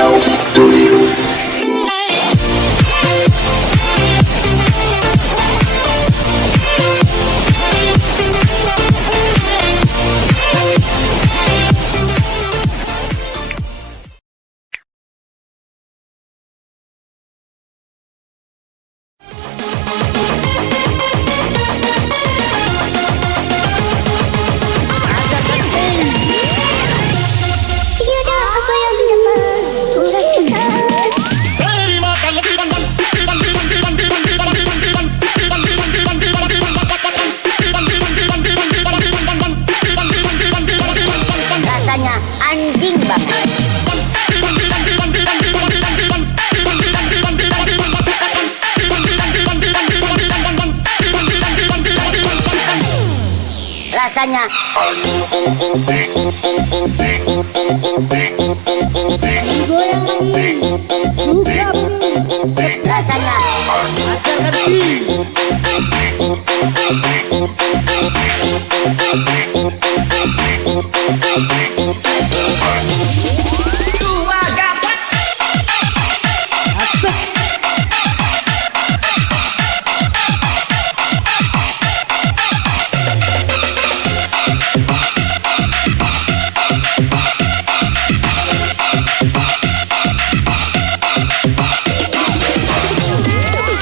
Official Studio. Tiada apa yang dapat kurasakan. Rasanya anjing banget. Rasanya rasanya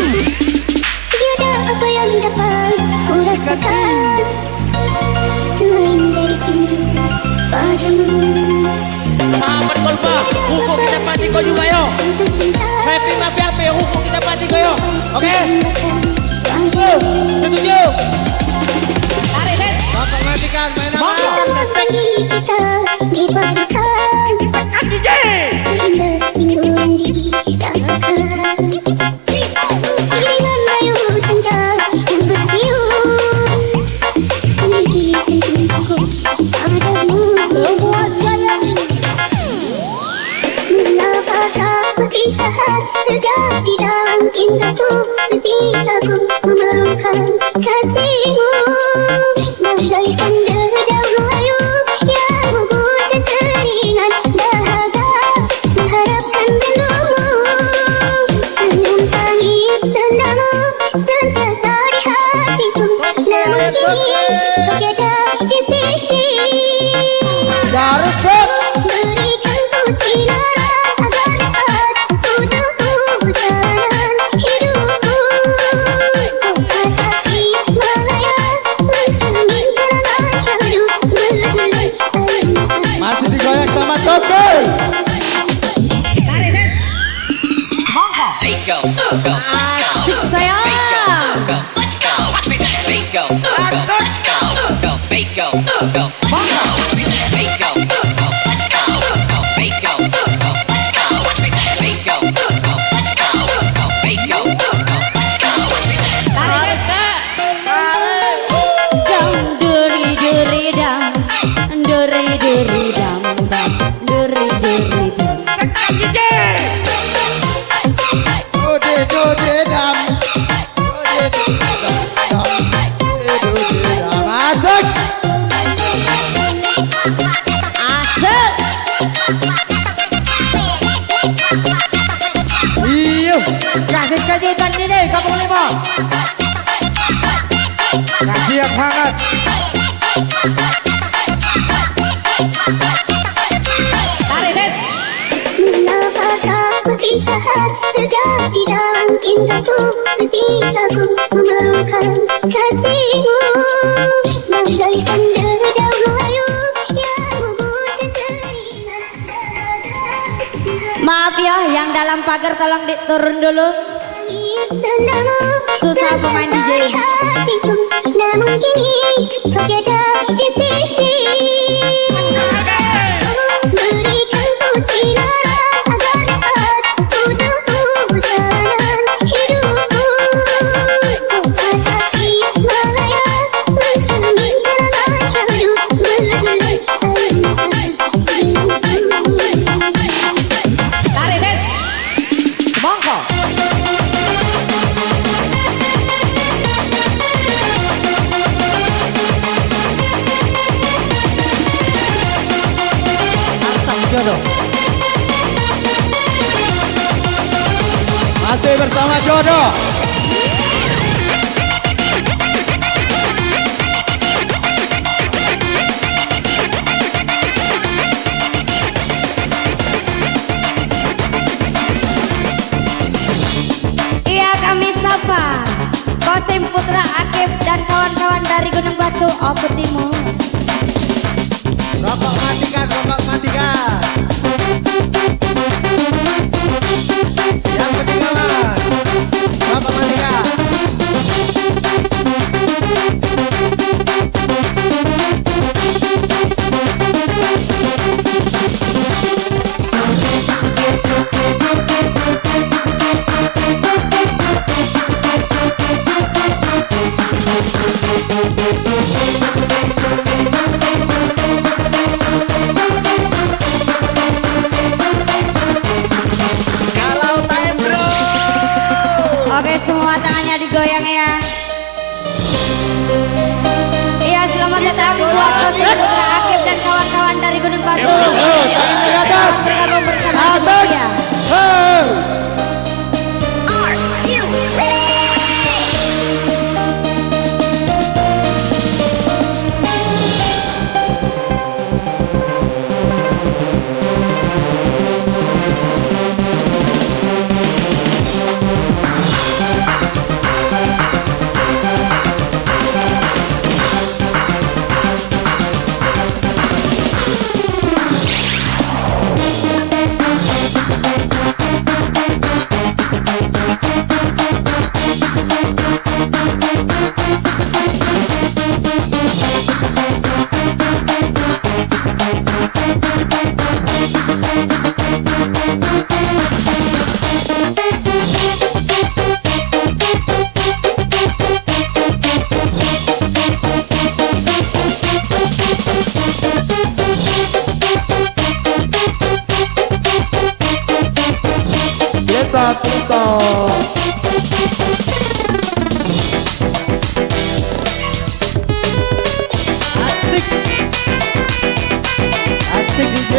tiada apa yang dapat kurasakan selain dari cinta padamu. Selamat Kolba, hukum kita pati ko juga yo. Untuk cinta Happy happy hukum kita pati ko yo. Oke? padamu. Setuju? Bapak matikan main apa? Selamat pagi kita dipadukan seindah minggu yang dirasakan. Iringan layu senja yang bertiup menggigitkan cintaku padamu. Semua sayang mengapa perpisahan terjadi dalam cintaku ketika ku memerlukan kasihmu. Bagaikan dedaunan layu yang menggugah teringat dahaga mengharapkan rindumu. Senyum tangis sendamu sentiasa di hatiku, namun kini kau tiada di sisi. Berikan ku sinaran agar dapat ku tempuh jalan hidupku. Kasih melayang mencerminkan ajaru berduri ayam. Masih digoyang sama Tokol. Asik sayang. Dam duri duri dam, duri duri dam dam, duri duri dam. Dode dam. Masuk. Asik. Iya. Kasih kejutan ini kamu lima. Kasih yang hangat. Mengapa perpisahan terjadi dalam cintaku ketika ku memerlukan kasihmu. Bagaikan dedaunan layu yang menggugah teringat dahaga. Maaf ya, yang dalam pagar tolong turun dulu. Sendamu Susah pemain DJ. di hatiku, namun kini kau tiada di sisi. Berikan ku sinaran agar dapat ku tempuh jalan hidupku. Kasih melayang mencerminkan ajaru berduri ayam. Bongkok. Masih bersama jodoh. Iya kami sapa Kosim Putra Akif dan kawan-kawan dari Gunung Batu Oku Timur. Rokok matikan, rokok matikan. Yang ketinggalan, rokok matikan. Oke, semua tangannya digoyang ya. Iya, selamat datang buat Kosim Putra Akif dan kawan-kawan dari Gunung Batu. Selamat bergabung bersama Sofia. Are you ready? Asik DJ.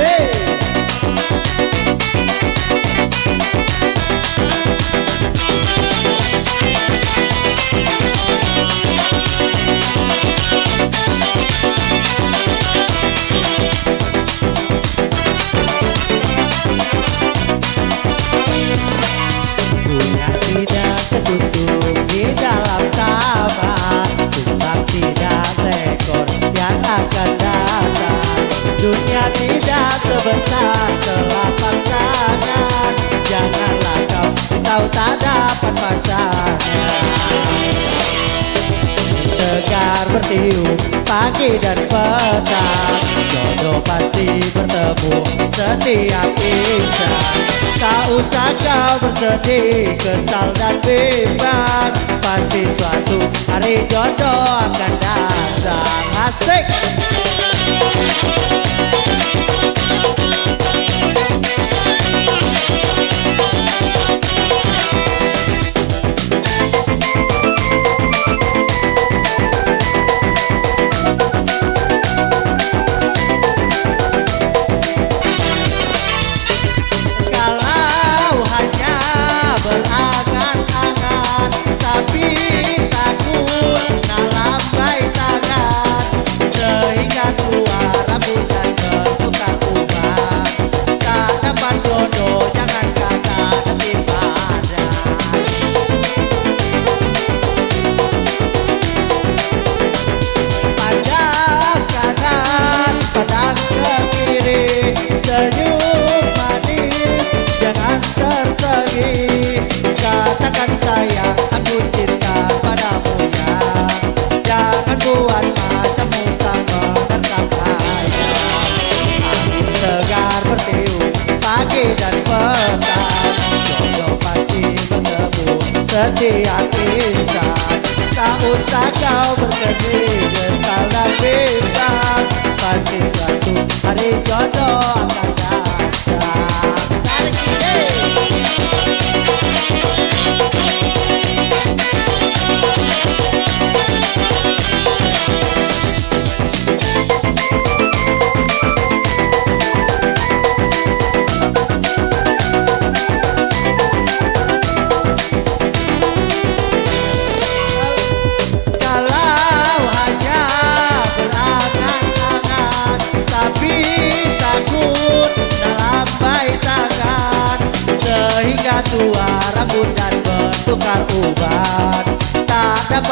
Dunia tidak tertutup di dalam taman, tumbang tidak seekor yang akan datang. Dunia tidak sebesar telapak tangan, janganlah kau risau tak dapat pasarnya. Segar bertiup pagi dan petang, jodoh pasti bertemu setiap insan. Tak usah kau bersedih, kesal dan bimbang, pasti suatu hari jodoh akan datang. Asik. Kalau hanya berangan-angan, tapi takut nalambai tangan, sehingga keluar rambut dan tertukar ubah. Tak dapat jodoh, jangan kata nasib padan. Pandang kanan, pandang ke kiri, senyum manis, jangan tersegi. Katakan sayang, aku cinta padamu ya. Jangan buat macammu sama menerkam ayam. Angin segar bertiup pagi dan petang, jodoh pasti bertemu setiap insan. Tak usah kau bersedih, kesal dan bimbang, pasti suatu hari jodoh akan datang. Tarik ini.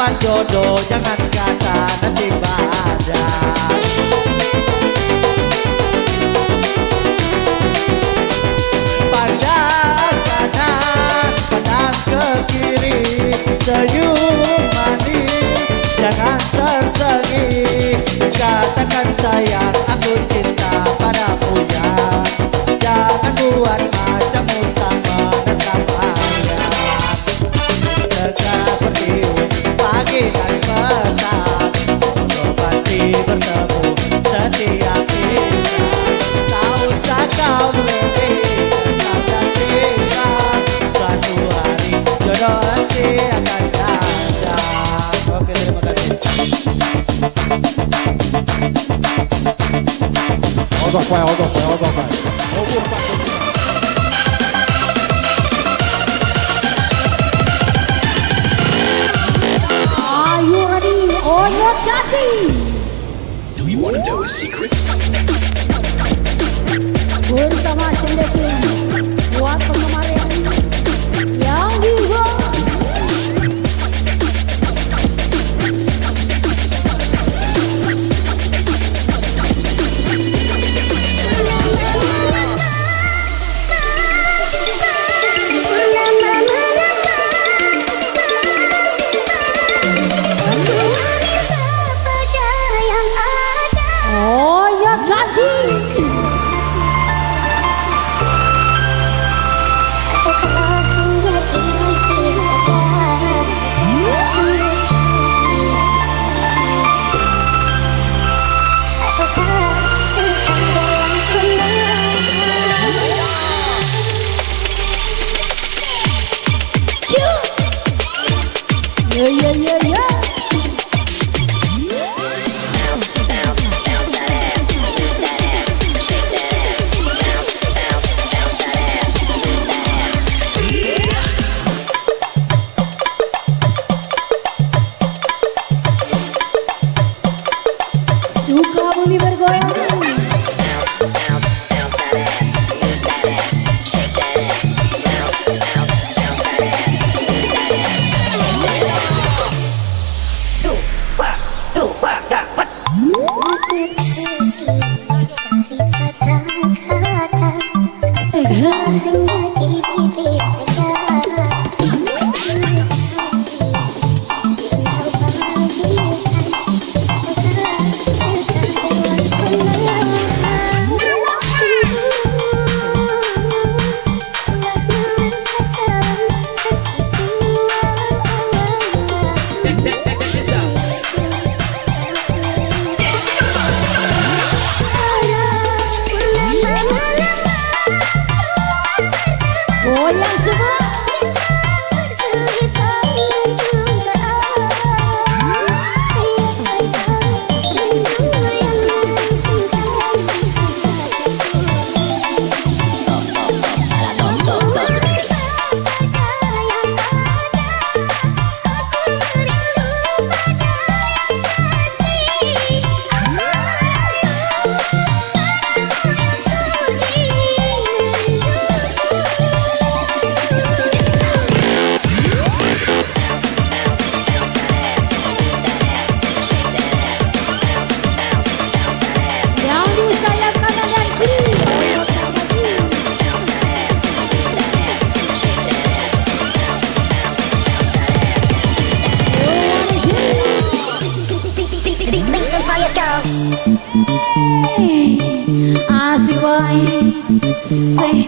Jangan jodoh, jangan kata nasib badan. Pandang kanan, pandang ke kiri, senyum manis, jangan tersengih. Katakan sayang, aku cinta padamu ya. Jangan buat macammu sama menetap ayam. Seperti pagi dan petang, untuk pasti bertemu setiap kita. Tak usah kau lebih kesal dan tinggal, suatu hari jodoh pasti akan datang. Oke, terima kasih. Agak baik. Are you ready or not ready? Do you want to know a secret? Bersama Cendekin buat penggemar yang jiwa. Oh ya ganti. Ataukah hanya diri saja ataukah sekadar Ya. Suka bumi bergoyang. Goyang semua. Yang di sayap kanan dan kiri. Asik boy. Say.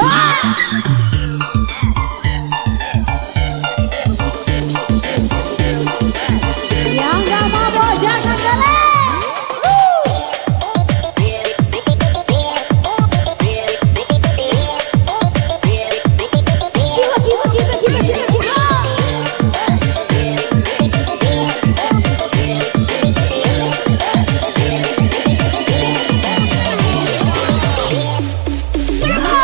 Ah! Yang gak mabok jangan geleng. Kiba.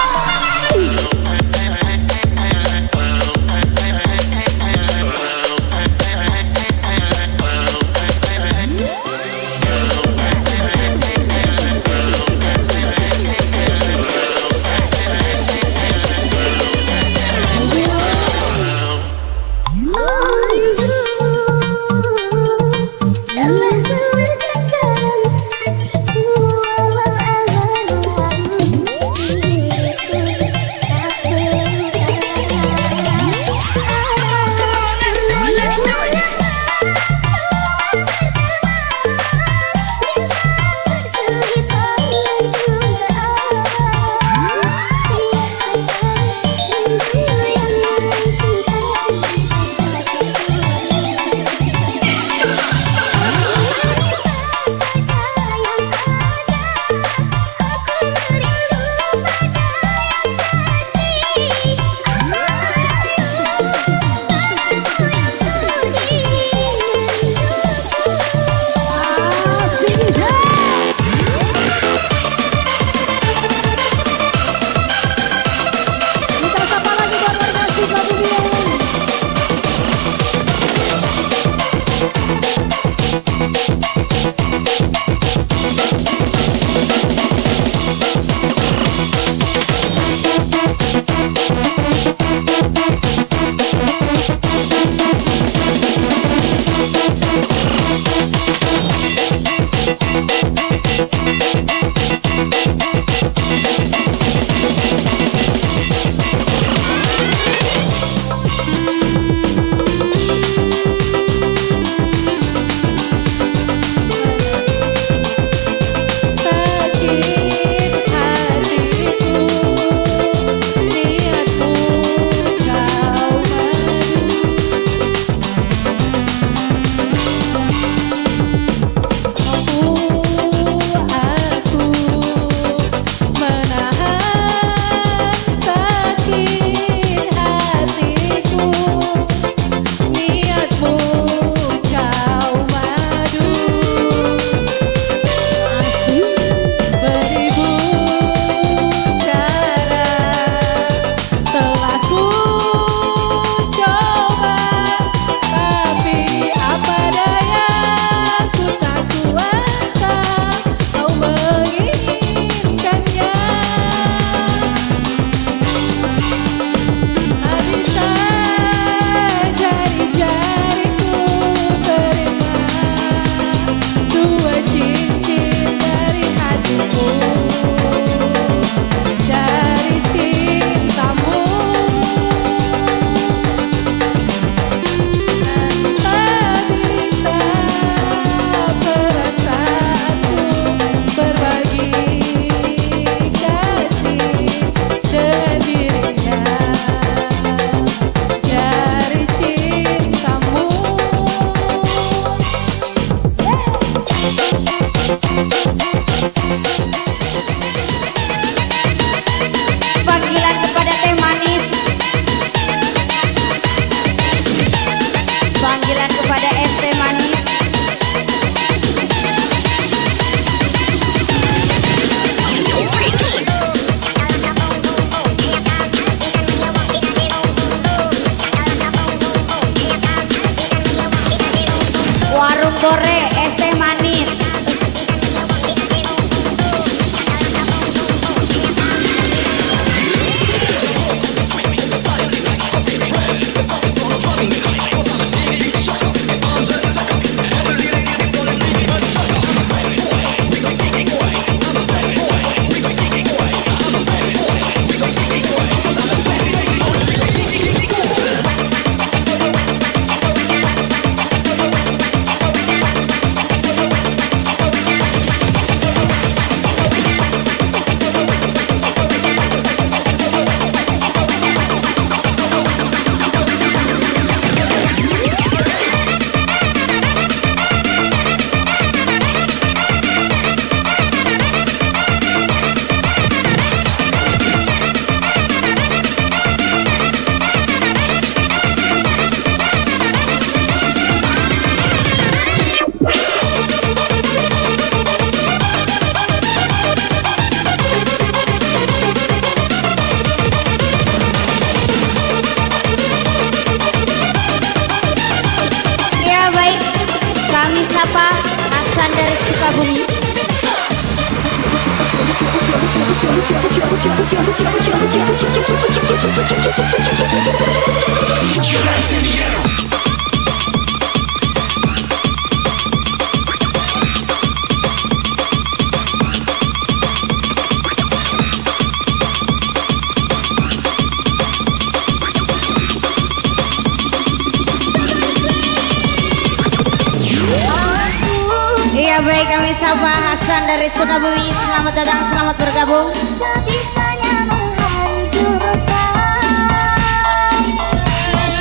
Mustafa Hasan dari Sukabumi. Selamat datang, selamat bergabung. Bisa-bisanya menghancurkan.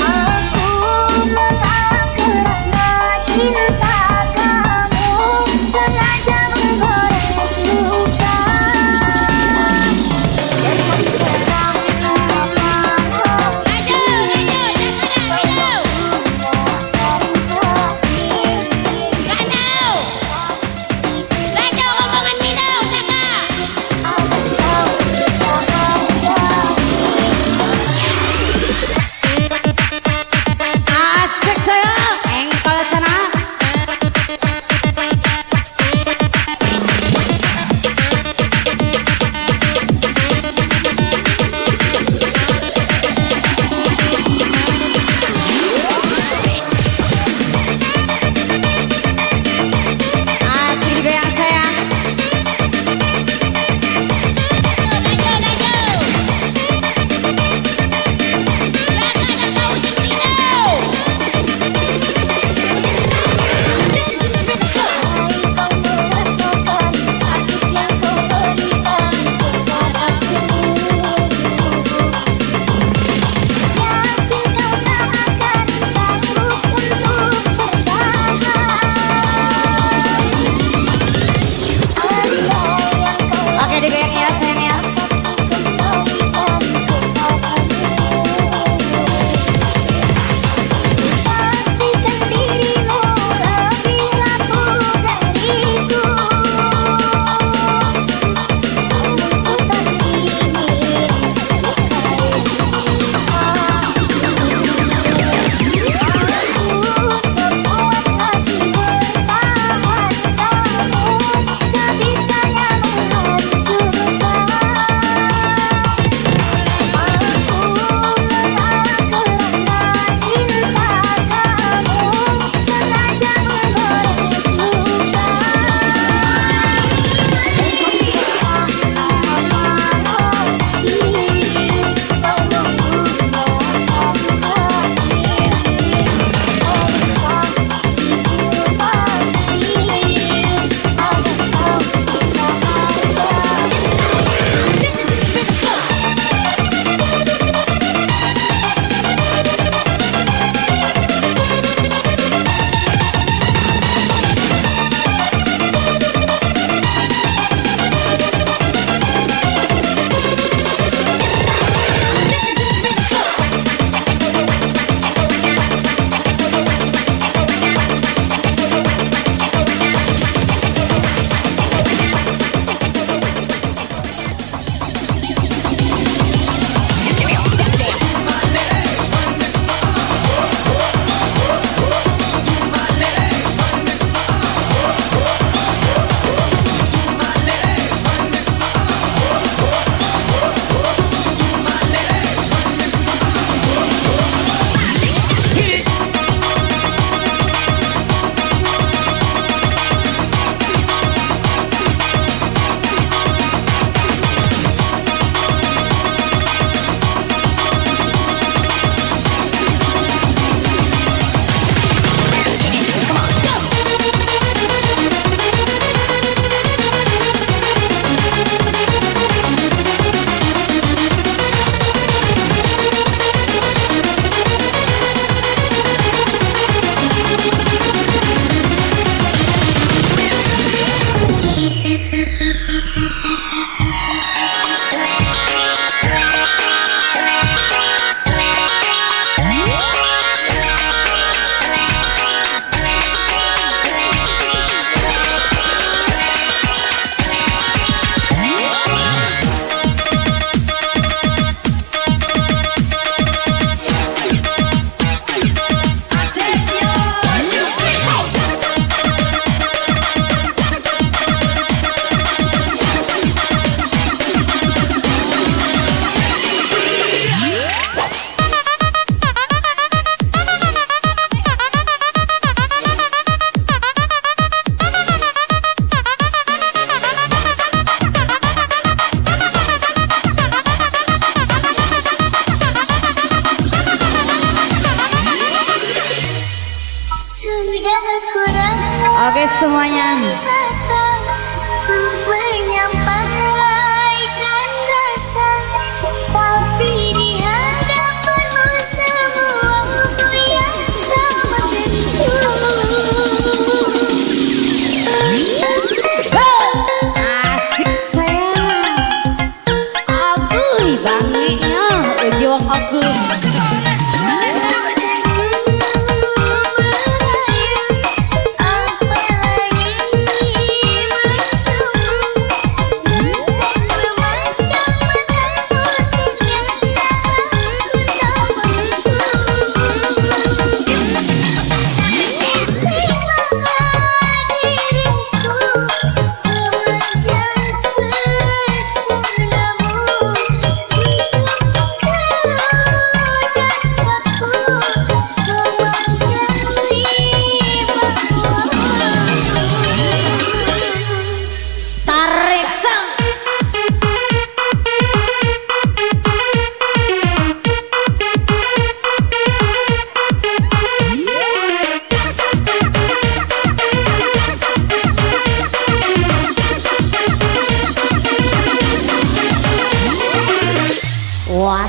Aku mengalah kerana cinta kamu, sengaja menggores luka.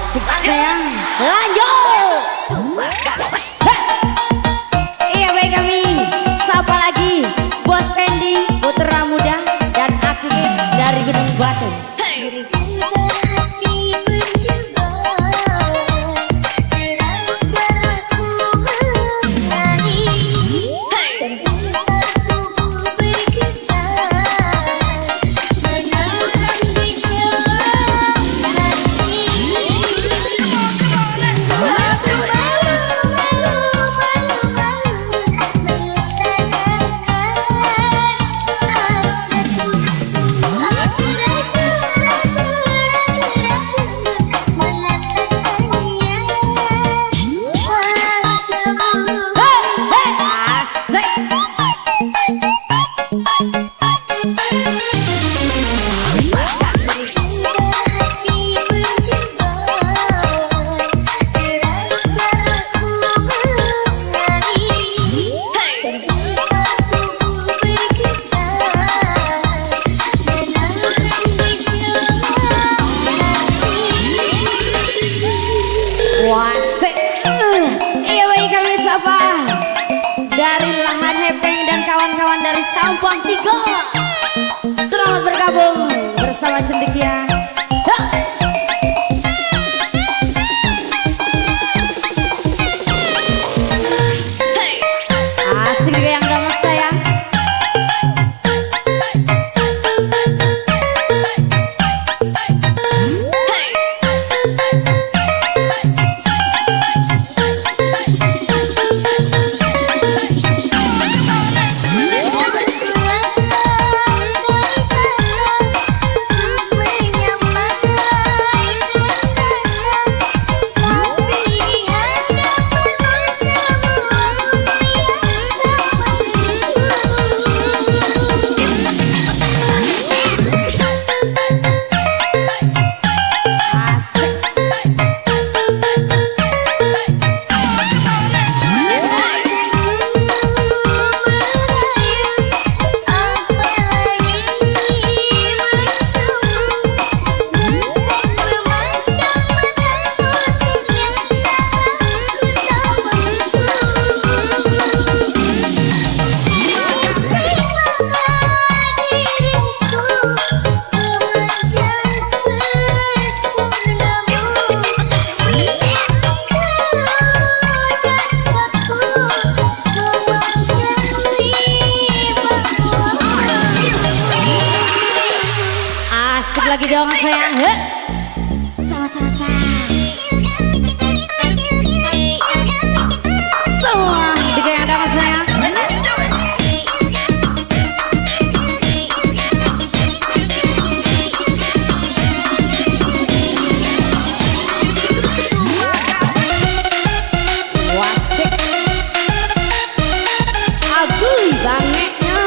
asik sayang. Lanjut. Iya baik kami. Siapa lagi? Bos Pendi, putra muda dan aktif dari Gunung Batu. Wasik. Iya bagi kami siapa? Dari Lahan Hepeng dan kawan-kawan dari Campang 3. Selamat bergabung bersama Cendekia. Asik juga yang damat sayang. Asik lagi dong sayang. Sama-sama. Semua juga yang dapat sayang. Wasik. Aguy bangeknya.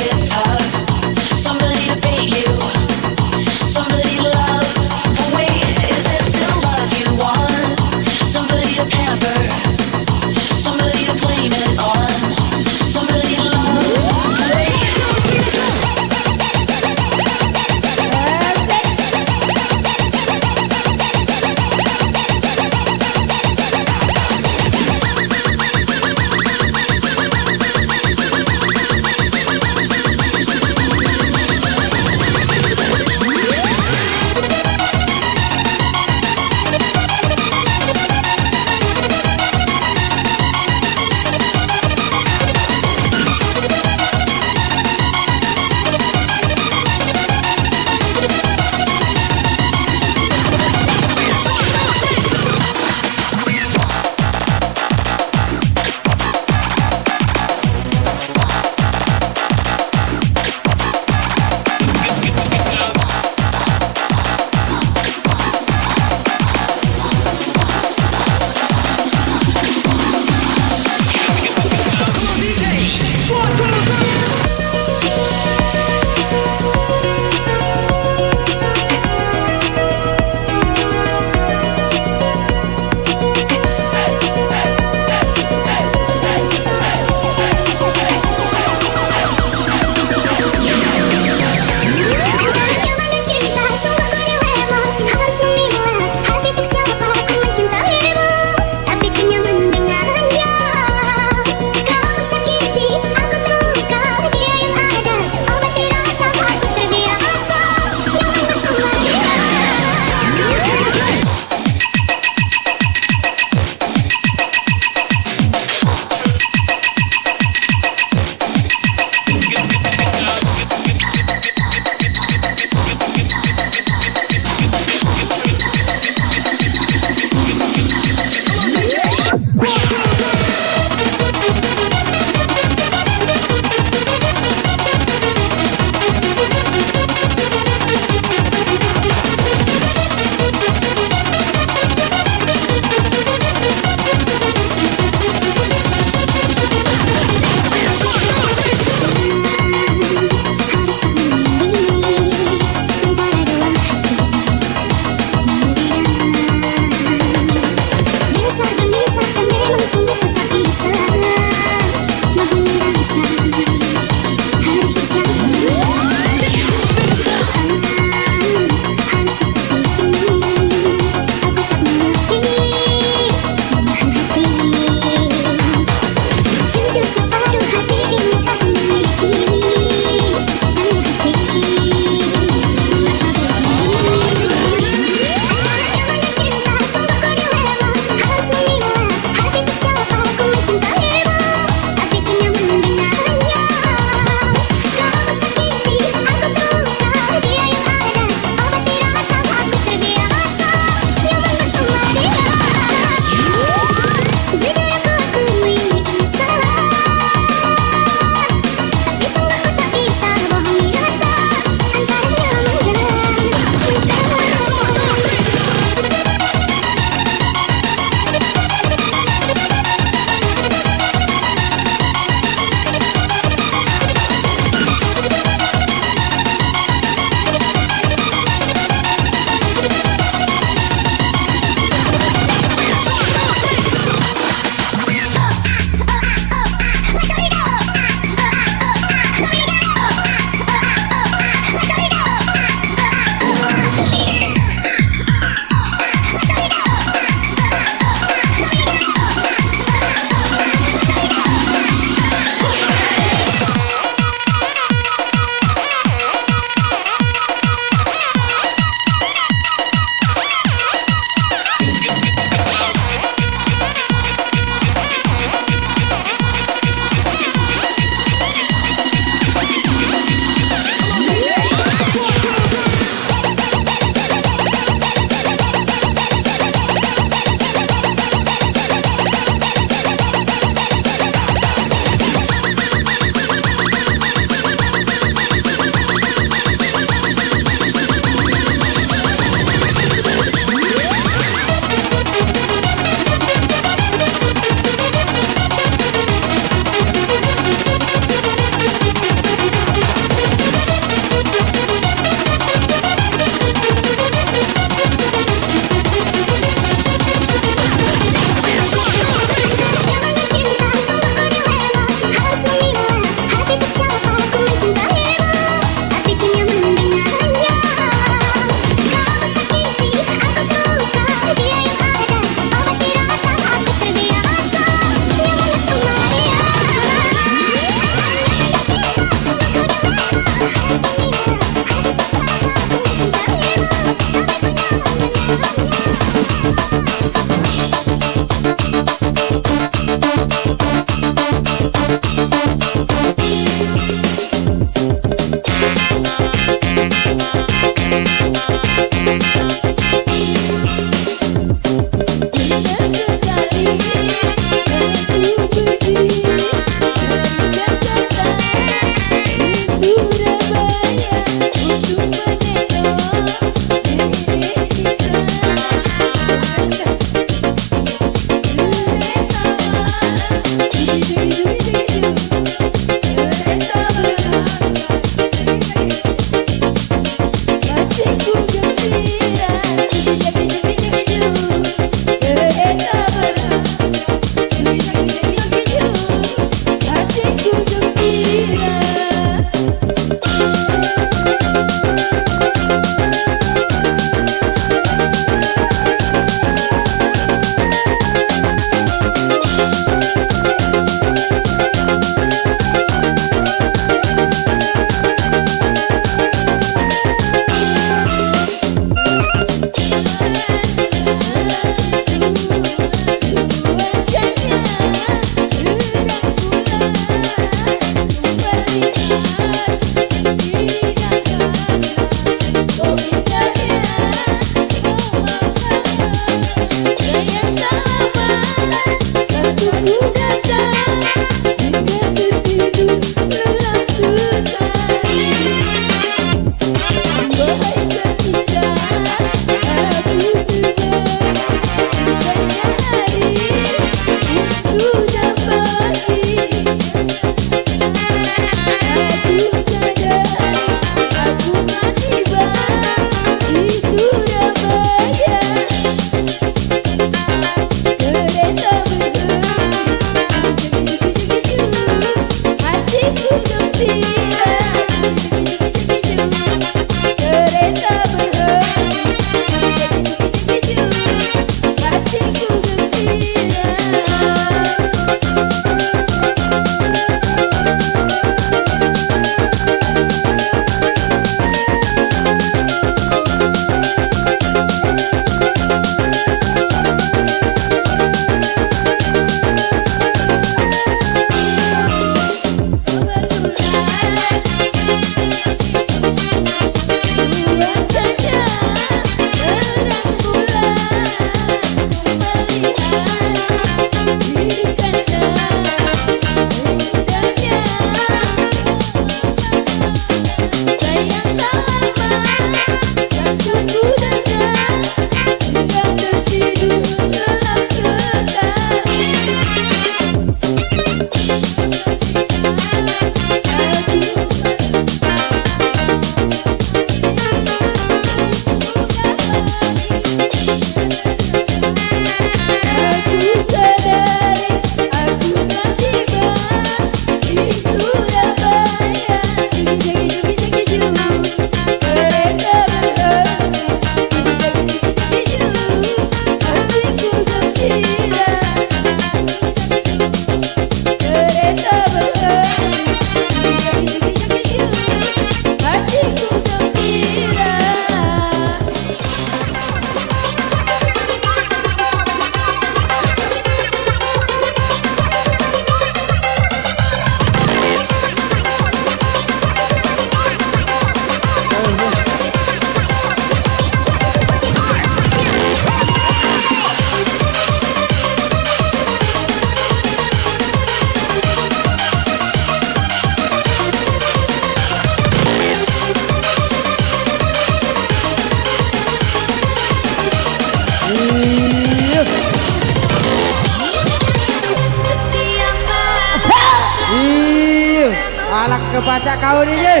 Alang kebaca kau ini.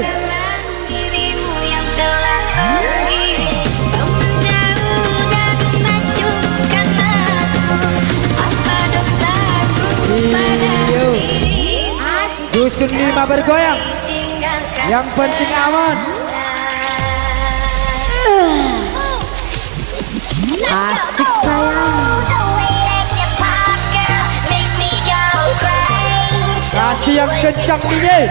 Dirimu yang telah pergi, kau menjauh dan mengacuhkan aku. Apa dosaku pada diri? Dusun 5 bergoyang. Yang penting aman. Asik sayang. Kasih yang kencang ini.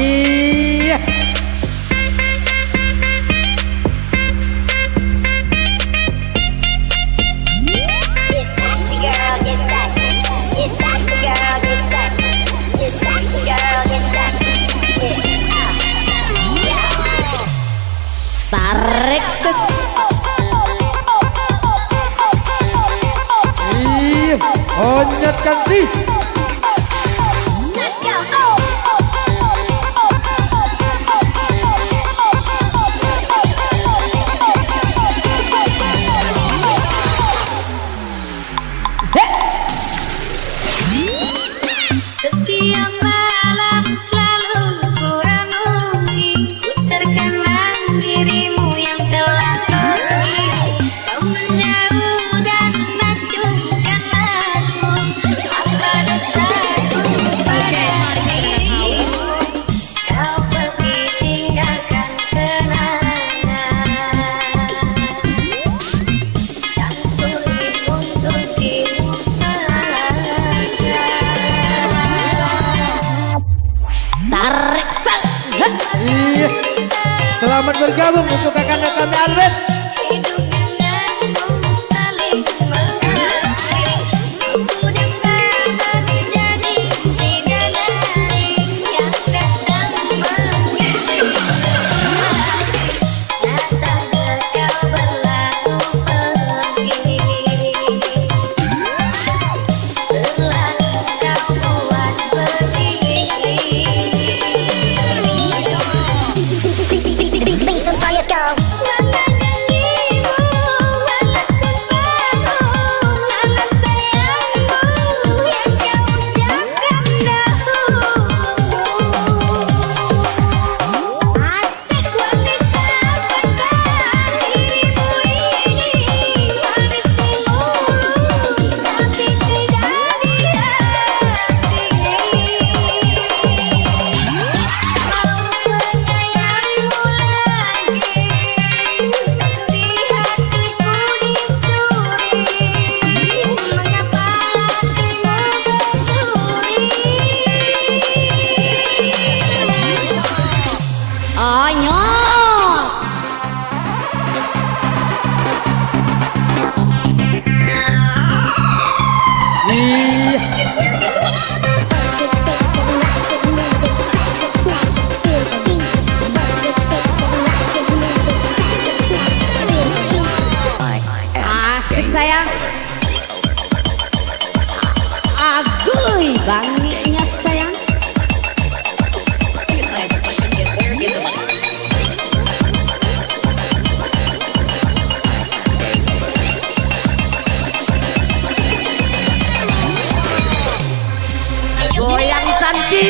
Iya. Tarik ses. Iya. Onyatkan sih. Setiap malam selalu ku renungi, ku terkenang dirimu yang telah pergi. Kau menjauh dan mengacuhkan aku. Apa dosaku pada dirimu? Kau pergi tinggalkan kenangan dan sulit untuk dilupakan. Tarik ses. Iya. Selamat bergabung untuk kakak kami Albert. Hidup denganmu saling menghargai, aku dapat menjadi bidadari yang datang pergi. Datanglah kau berlalu pergi, berlalu kau buat pergi. Please, let's go. Mana janjimu, mana sumpahmu, mana sayangmu yang kau ucapkan dahulu. Asik wanita apa dirimu ini, manismu tapi tidak di hati. Mau menyayangmu lagi, di hatiku dicuri. Mengapa hatimu bersuri? Anyot. Iya. Asik sayang. Aguy bangiknya sayang. Goyang Santi.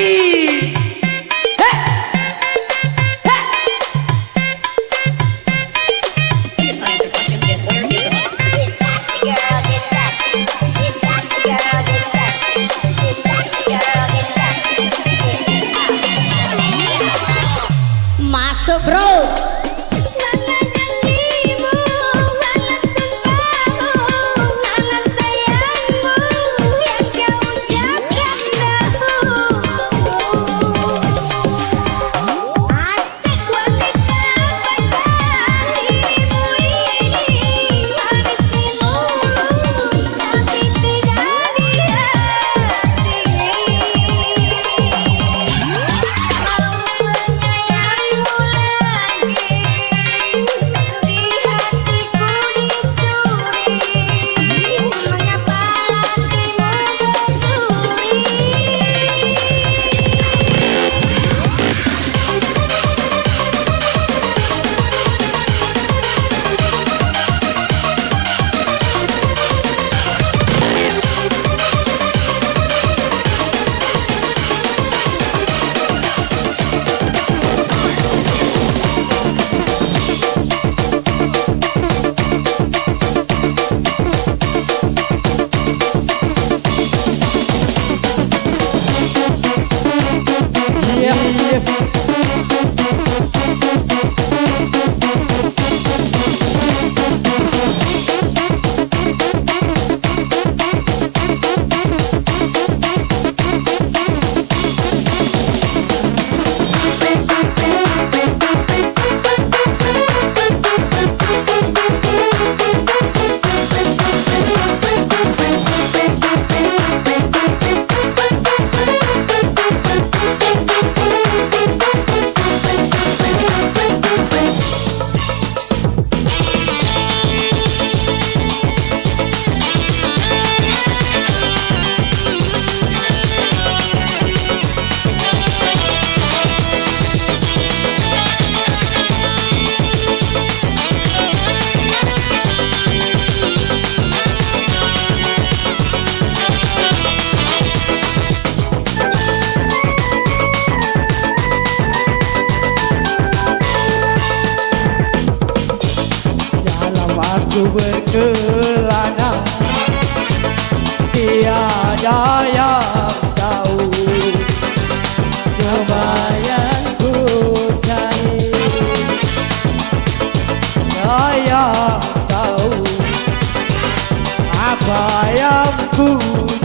Apa yang ku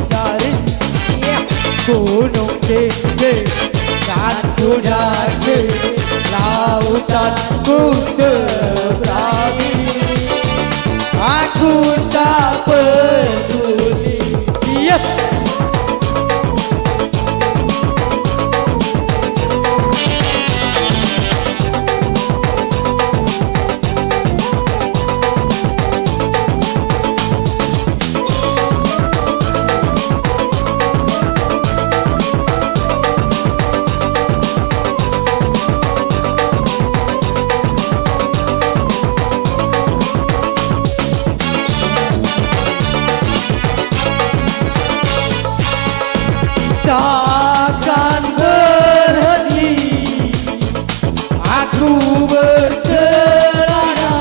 cari? Gunung tinggi dan ku daki, lautan ku seberangi. Aku tak peduli. Yes. Takkan berhenti aku berkelana.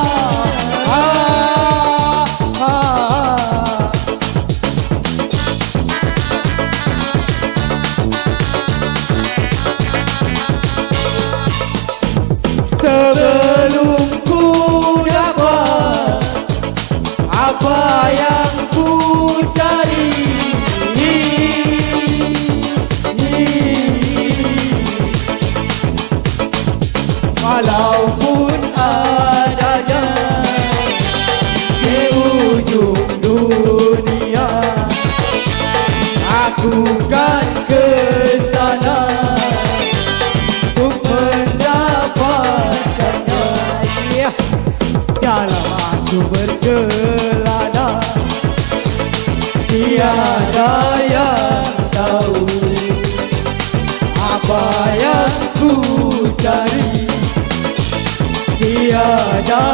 Sebelum ku dapat apa yang ku cari, walaupun adanya di ujung dunia, aku kan ke sana untuk mendapatkannya. Dalam aku berkelana, tiada yang tahu apa yang ku cari. Tiada